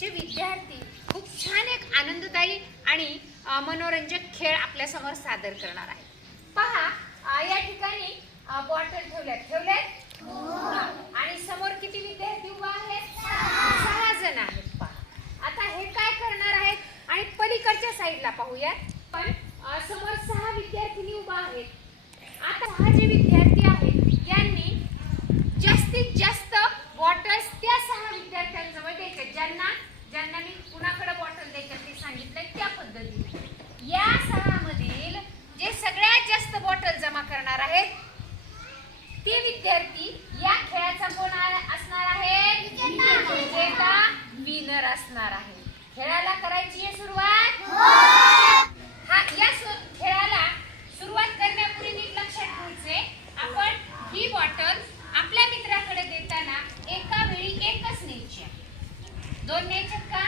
चे विद्यार्थी खूप छान एक आनंददायी आणि मनोरंजक खेळ आपल्यासमोर सादर करणार आहेत. पहा या ठिकाणी बॉटल ठेवल्यात. ठेवल्यात? आणि समोर किती विद्यार्थी उभा आहेत? सहा जण आहेत पहा. आता हे काय करणार आहेत? आणि पलीकडच्या साईडला पाहूयात. पण समोर सहा विद्यार्थिनी उभा आहेत आता हा जे विद्यार्थी आहेत त्यांनी जास्तीत जास्त बॉटल्स त्या सहा विद्यार्थ्यांजवळ द्यायच्या ज्यांना ज्यांना मी कुणाकडे बॉटल द्यायच्या ते सांगितलंय त्या पद्धतीने या सहा मधील जे सगळ्यात जास्त बॉटल जमा करणार आहेत. ते विद्यार्थी या खेळाचा कोण असणार आहे? विजेता विनर असणार आहे. खेळाला करायची आहे सुरुवात? हा या खेळाला सुरुवात करण्यापूर्वी नीट लक्षात घ्यायचे आपण ही बॉटल आपल्या मित्राकडे देताना एका वेळी एकच न्यायची आहे. दोन न्यायचे का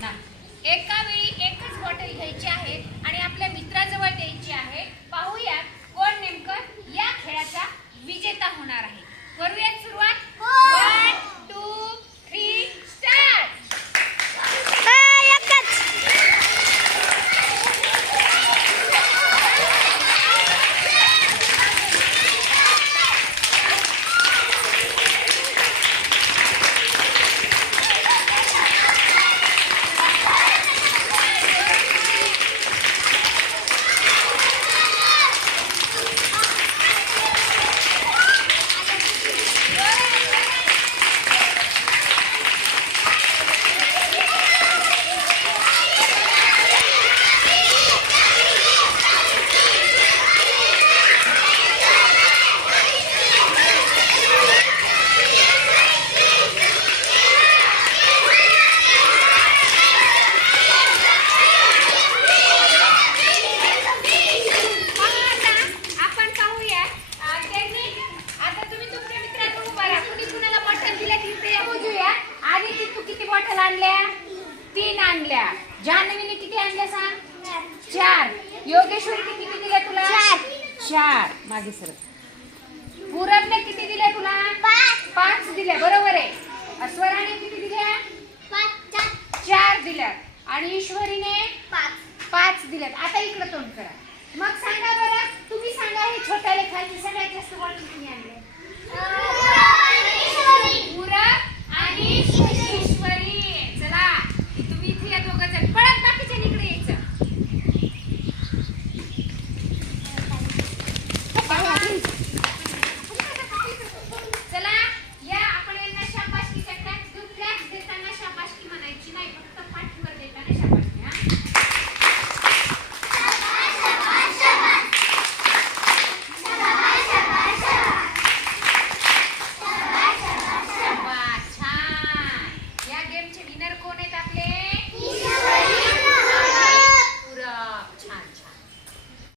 नाही एका वेळी एकच बॉटल घ्यायची आहे आणि आपल्या मित्राजवळ द्यायची आहे पाहूया कोण नेमकं या खेळाचा विजेता होणार आहे करूयात सुरुवात वन टू थ्री स्टार्ट आता आपण पाहूया अं, त्यांनी आता तुम्ही तुमच्या मित्राकडून उभा राहा कुणी कुणाला बॉटल दिल्या तिथे मोजूया आधी ती तू किती बॉटल आणल्या? तीन आणल्या. जान्हवीने किती आणल्या सांग? चार. योगेश्वरी किती किती दिल्या तुला? चार. मागे सर पूरबने किती दिल्या तुला? पाच. दिल्या. बरोबर आहे. स्वराने किती दिल्या? चार. दिल्या. आणि ईश्वरीने? पाच. दिल्यात. आता इकडे तोंड करा. मग सांगा बरं तुम्ही सांगा हे छोट्या लेखाची सगळ्यात जास्त बॉटल तुम्ही आणले?